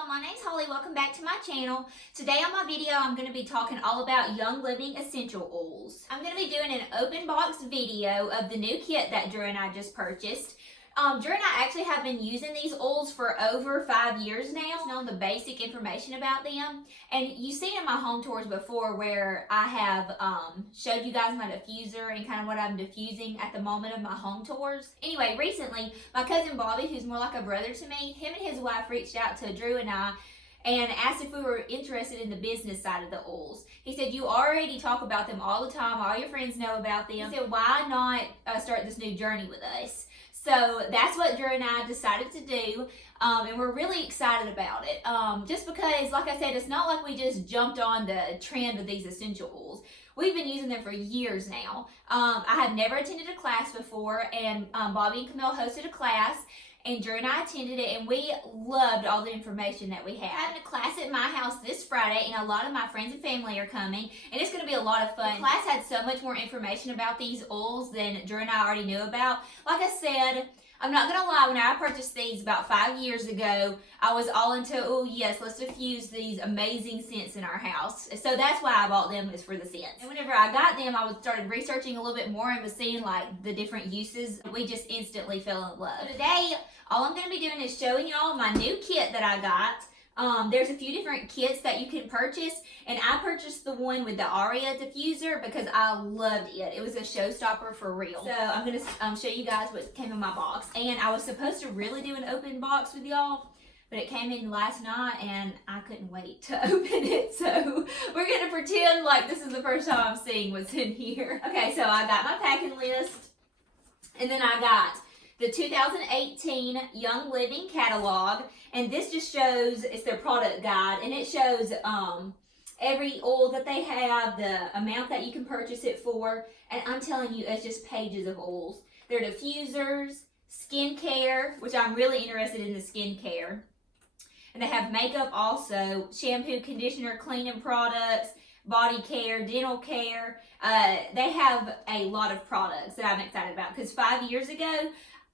y'all, my name's Holly. Welcome back to my channel. Today on my video, I'm going to be talking all about Young Living essential oils. I'm going to be doing an open box video of the new kit that Drew and I just purchased. Drew and I actually have been using these oils for over 5 years now, knowing the basic information about them. And you've seen in my home tours before where I have showed you guys my diffuser and kind of what I'm diffusing at the moment of my home tours. Anyway, recently, my cousin Bobby, who's more like a brother to me, him and his wife reached out to Drew and I and asked if we were interested in the business side of the oils. He said, you already talk about them all the time, all your friends know about them. He said, why not start this new journey with us? So that's what Drew and I decided to do, and we're really excited about it. Just because, like I said, it's not like we just jumped on the trend of these essential oils. We've been using them for years now. I have never attended a class before, and Bobby and Camille hosted a class, and Drew and I attended it, and we loved all the information that we had. I'm having a class at my house this Friday, and a lot of my friends and family are coming, and it's going to be a lot of fun. The class had so much more information about these oils than Drew and I already knew about. Like I said, I'm not going to lie, when I purchased these about 5 years ago, I was all into, oh yes, let's diffuse these amazing scents in our house. So that's why I bought them, is for the scents. And whenever I got them, I started researching a little bit more and was seeing like the different uses. We just instantly fell in love. So today, all I'm going to be doing is showing y'all my new kit that I got. There's a few different kits that you can purchase, and I purchased the one with the Aria diffuser because I loved it. It was a showstopper for real. So I'm going to show you guys what came in my box. And I was supposed to really do an open box with y'all, but it came in last night and I couldn't wait to open it. So we're going to pretend like this is the first time I'm seeing what's in here. Okay, so I got my packing list, and then I got the 2018 Young Living catalog, and this just shows, it's their product guide, and it shows every oil that they have, the amount that you can purchase it for, and I'm telling you, it's just pages of oils. They're diffusers, skincare, which I'm really interested in the skincare, and they have makeup also, shampoo, conditioner, cleaning products, body care, dental care. They have a lot of products that I'm excited about, because 5 years ago,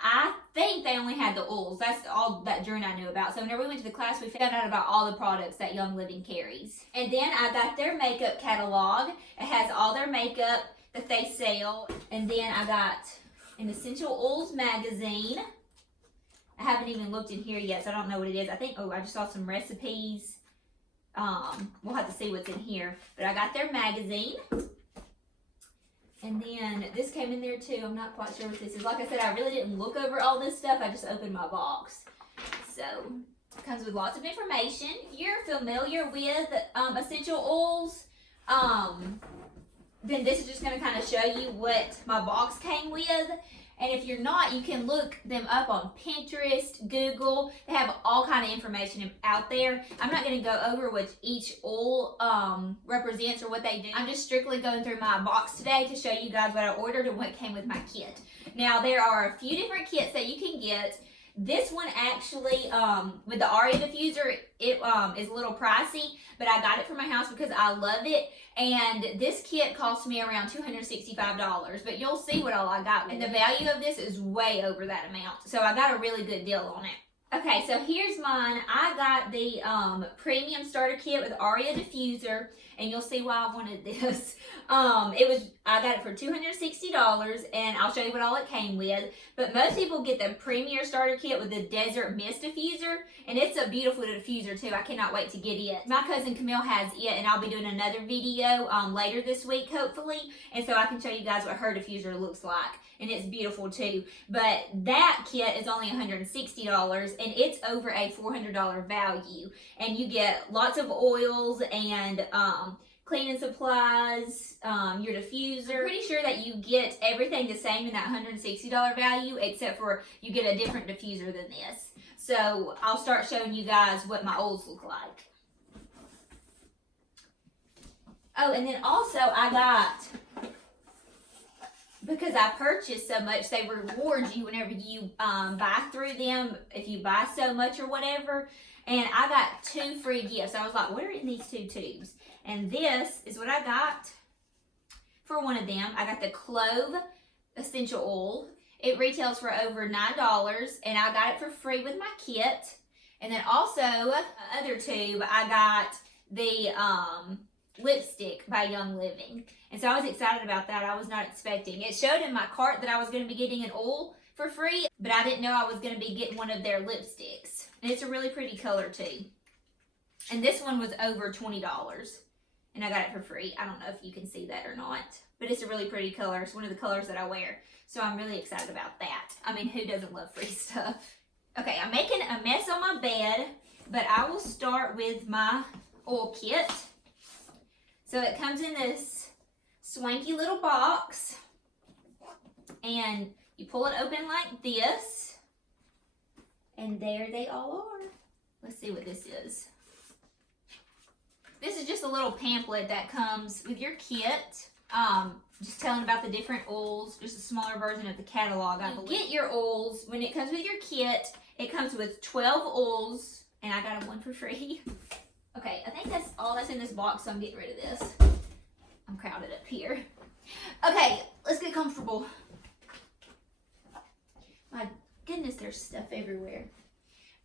I think they only had the oils. That's all that Drew and I knew about. So whenever we went to the class, we found out about all the products that Young Living carries. And then I got their makeup catalog. It has all their makeup that they sell. And then I got an Essential Oils magazine. I haven't even looked in here yet, so I don't know what it is. I think, oh, I just saw some recipes. We'll have to see what's in here. But I got their magazine. And then this came in there too. I'm not quite sure what this is. Like I said, I really didn't look over all this stuff. I just opened my box. So, it comes with lots of information. If you're familiar with essential oils, then this is just going to kind of show you what my box came with. And if you're not, you can look them up on Pinterest, Google. They have all kind of information out there. I'm not going to go over what each oil represents or what they do. I'm just strictly going through my box today to show you guys what I ordered and what came with my kit. Now, there are a few different kits that you can get. This one actually, with the Aria diffuser, it is a little pricey, but I got it for my house because I love it. And this kit cost me around $265, but you'll see what all I got. And the value of this is way over that amount. So I got a really good deal on it. Okay, so here's mine. I got the premium starter kit with Aria diffuser, and you'll see why I wanted this. I got it for $260, and I'll show you what all it came with. But most people get the premier starter kit with the Desert Mist diffuser, and it's a beautiful diffuser too. I cannot wait to get it. My cousin Camille has it, and I'll be doing another video later this week, hopefully, and so I can show you guys what her diffuser looks like. And it's beautiful too. But that kit is only $160, and it's over a $400 value. And you get lots of oils and cleaning supplies, your diffuser. I'm pretty sure that you get everything the same in that $160 value, except for you get a different diffuser than this. So I'll start showing you guys what my oils look like. Oh, and then also I got, because I purchased so much, they reward you whenever you buy through them, if you buy so much or whatever. And I got 2 free gifts. I was like, what are in these 2 tubes? And this is what I got for one of them. I got the Clove Essential Oil. It retails for over $9, and I got it for free with my kit. And then also, other tube, I got the lipstick by Young Living. And so I was excited about that. I was not expecting. It showed in my cart that I was going to be getting an oil for free, but I didn't know I was going to be getting one of their lipsticks. And it's a really pretty color too. And this one was over $20. And I got it for free. I don't know if you can see that or not. But it's a really pretty color. It's one of the colors that I wear. So I'm really excited about that. I mean, who doesn't love free stuff? Okay, I'm making a mess on my bed. But I will start with my oil kit. So it comes in this swanky little box. And you pull it open like this. And there they all are. Let's see what this is. This is just a little pamphlet that comes with your kit. Just telling about the different oils, just a smaller version of the catalog. I believe. Get your oils. When it comes with your kit, it comes with 12 oils, and I got one for free. Okay, I think that's all that's in this box, so I'm getting rid of this. I'm crowded up here. Okay, let's get comfortable. My goodness, there's stuff everywhere.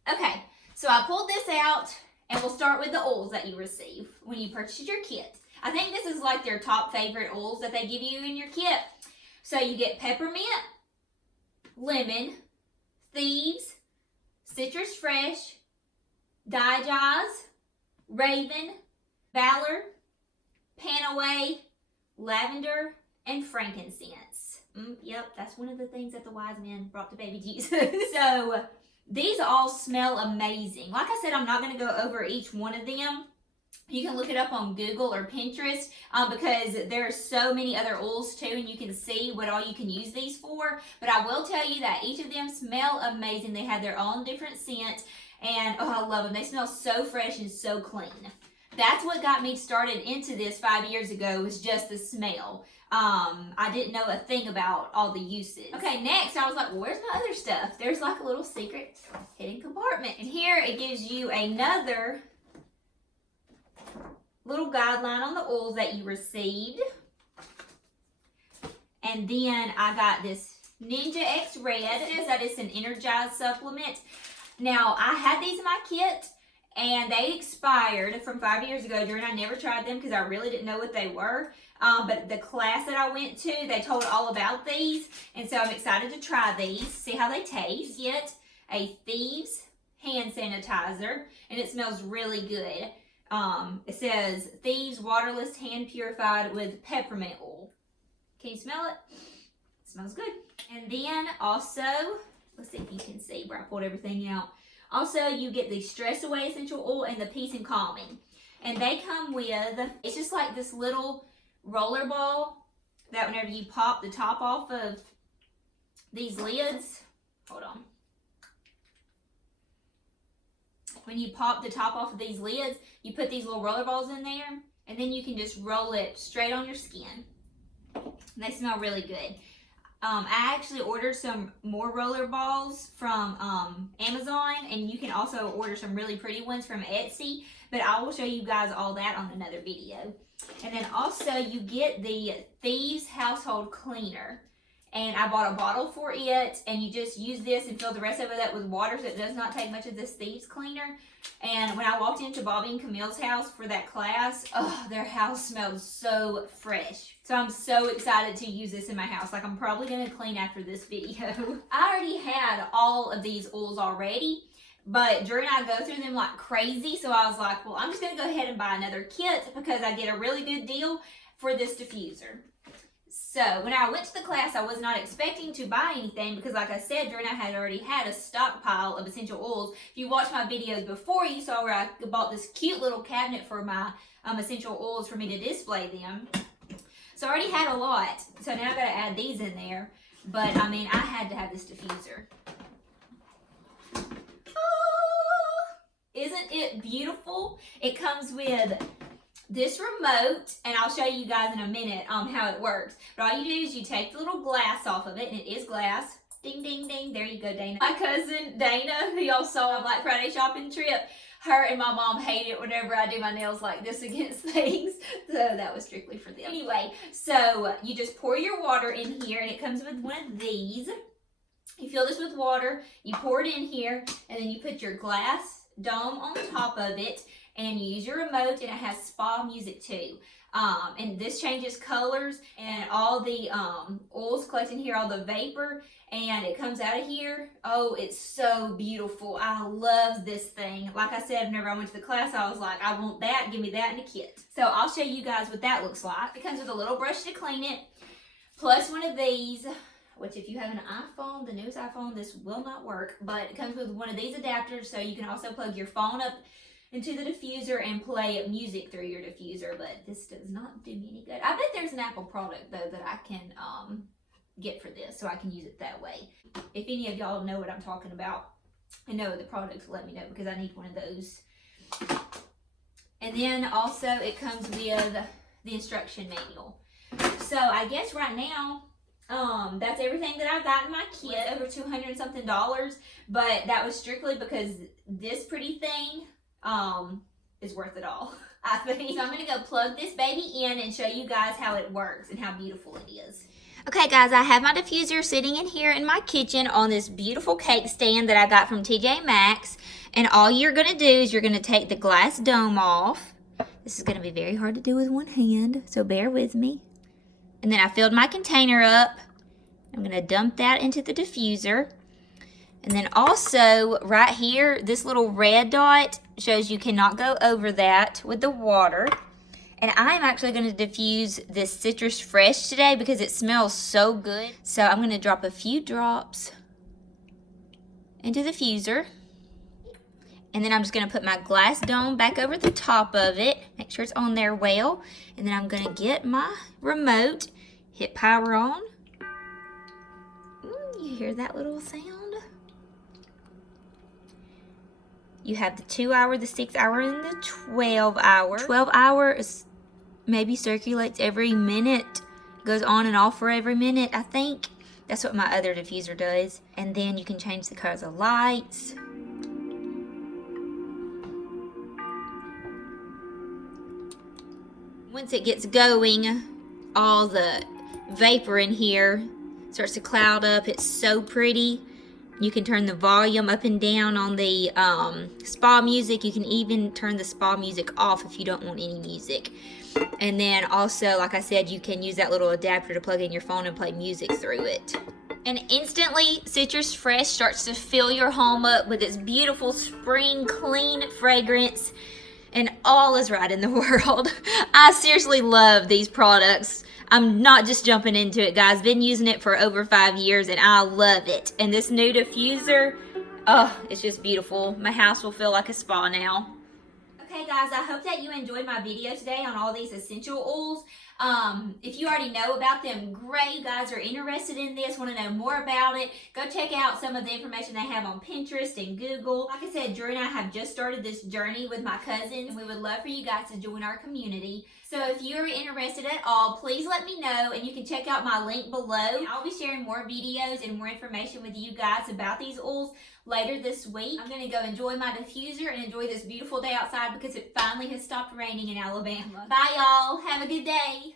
Okay, so I pulled this out. And we'll start with the oils that you receive when you purchase your kit. I think this is like their top favorite oils that they give you in your kit. So you get peppermint, lemon, thieves, citrus fresh, digest, raven, valor, panaway, lavender, and frankincense. Yep, that's one of the things that the wise men brought to baby Jesus. So these all smell amazing. Like I said, I'm not going to go over each one of them. You can look it up on Google or Pinterest because there are so many other oils too, and you can see what all you can use these for. But I will tell you that each of them smell amazing. They have their own different scent, and oh, I love them. They smell so fresh and so clean. That's what got me started into this 5 years ago, was just the smell. I didn't know a thing about all the uses. Okay, next I was like, well, where's my other stuff? There's like a little secret hidden compartment. And here it gives you another little guideline on the oils that you received. And then I got this Ninja X Red. It says that it's an energized supplement. Now, I had these in my kit, and they expired from 5 years ago. During, I never tried them because I really didn't know what they were. But the class that I went to, they told all about these. And so I'm excited to try these, see how they taste. Get a Thieves hand sanitizer, and it smells really good. It says Thieves waterless hand purified with peppermint oil. Can you smell it? It smells good. And then also, let's see if you can see where I pulled everything out. Also, you get the Stress Away Essential Oil and the Peace and Calming. And they come with, it's just like this little roller ball that whenever you pop the top off of these lids, hold on. When you pop the top off of these lids, you put these little roller balls in there, and then you can just roll it straight on your skin. They smell really good. I actually ordered some more roller balls from Amazon, and you can also order some really pretty ones from Etsy, but I will show you guys all that on another video. And then also you get the Thieves Household Cleaner, and I bought a bottle for it, and you just use this and fill the rest of it up with water, so it does not take much of this Thieves Cleaner. And when I walked into Bobby and Camille's house for that class, oh, their house smelled so fresh. So I'm so excited to use this in my house. Like, I'm probably going to clean after this video. I already had all of these oils already, but Drew and I go through them like crazy. So I was like, well, I'm just going to go ahead and buy another kit because I get a really good deal for this diffuser. So when I went to the class, I was not expecting to buy anything because, like I said, Drew and I had already had a stockpile of essential oils. If you watched my videos before, you saw where I bought this cute little cabinet for my essential oils for me to display them. So I already had a lot. So now I got to add these in there. But, I mean, I had to have this diffuser. Oh, isn't it beautiful? It comes with this remote, and I'll show you guys in a minute how it works. But all you do is you take the little glass off of it, and it is glass. Ding, ding, ding. There you go, Dana. My cousin, Dana, who y'all saw on Black Friday shopping trip, her and my mom hate it whenever I do my nails like this against things. So that was strictly for them. Anyway, so you just pour your water in here, and it comes with one of these. You fill this with water, you pour it in here, and then you put your glass dome on top of it, and you use your remote, and it has spa music too. And this changes colors, and all the oils collect in here, all the vapor, and it comes out of here. Oh, it's so beautiful. I love this thing. Like I said, whenever I went to the class, I was like, I want that. Give me that in a kit. So I'll show you guys what that looks like. It comes with a little brush to clean it, plus one of these, which if you have an iPhone, the newest iPhone, this will not work, but it comes with one of these adapters, so you can also plug your phone up into the diffuser and play music through your diffuser, but this does not do me any good. I bet there's an Apple product though that I can get for this, so I can use it that way. If any of y'all know what I'm talking about and know the products, let me know, because I need one of those. And then also it comes with the instruction manual. So I guess right now, that's everything that I got in my kit, over $200 and something, but that was strictly because this pretty thing is worth it all, I think. So I'm gonna go plug this baby in and show you guys how it works and how beautiful it is. Okay guys, I have my diffuser sitting in here in my kitchen on this beautiful cake stand that I got from TJ Maxx. And all you're gonna do is you're gonna take the glass dome off. This is gonna be very hard to do with one hand, so bear with me. And then I filled my container up. I'm gonna dump that into the diffuser. And then also right here, this little red dot shows you cannot go over that with the water. And I'm actually going to diffuse this Citrus Fresh today because it smells so good. So I'm going to drop a few drops into the diffuser. And then I'm just going to put my glass dome back over the top of it. Make sure it's on there well. And then I'm going to get my remote, hit power on. You hear that little sound? You have the 2 hour, the 6 hour, and the 12 hour. 12 hour is maybe circulates every minute. Goes on and off for every minute, I think. That's what my other diffuser does. And then you can change the colors of lights. Once it gets going, all the vapor in here starts to cloud up. It's so pretty. You can turn the volume up and down on the spa music. You can even turn the spa music off if you don't want any music. And then also, like I said, you can use that little adapter to plug in your phone and play music through it. And instantly, Citrus Fresh starts to fill your home up with its beautiful spring clean fragrance. And all is right in the world. I seriously love these products. I'm not just jumping into it, guys. Been using it for over 5 years and I love it. And this new diffuser, oh, it's just beautiful. My house will feel like a spa now. Okay guys, I hope that you enjoyed my video today on all these essential oils. If you already know about them, great. You guys are interested in this, want to know more about it, go check out some of the information they have on Pinterest and Google. Like I said, Drew and I have just started this journey with my cousins, and we would love for you guys to join our community. So if you're interested at all, please let me know, and you can check out my link below. I'll be sharing more videos and more information with you guys about these oils later this week. I'm going to go enjoy my diffuser and enjoy this beautiful day outside because it finally has stopped raining in Alabama. Bye y'all. Have a good day.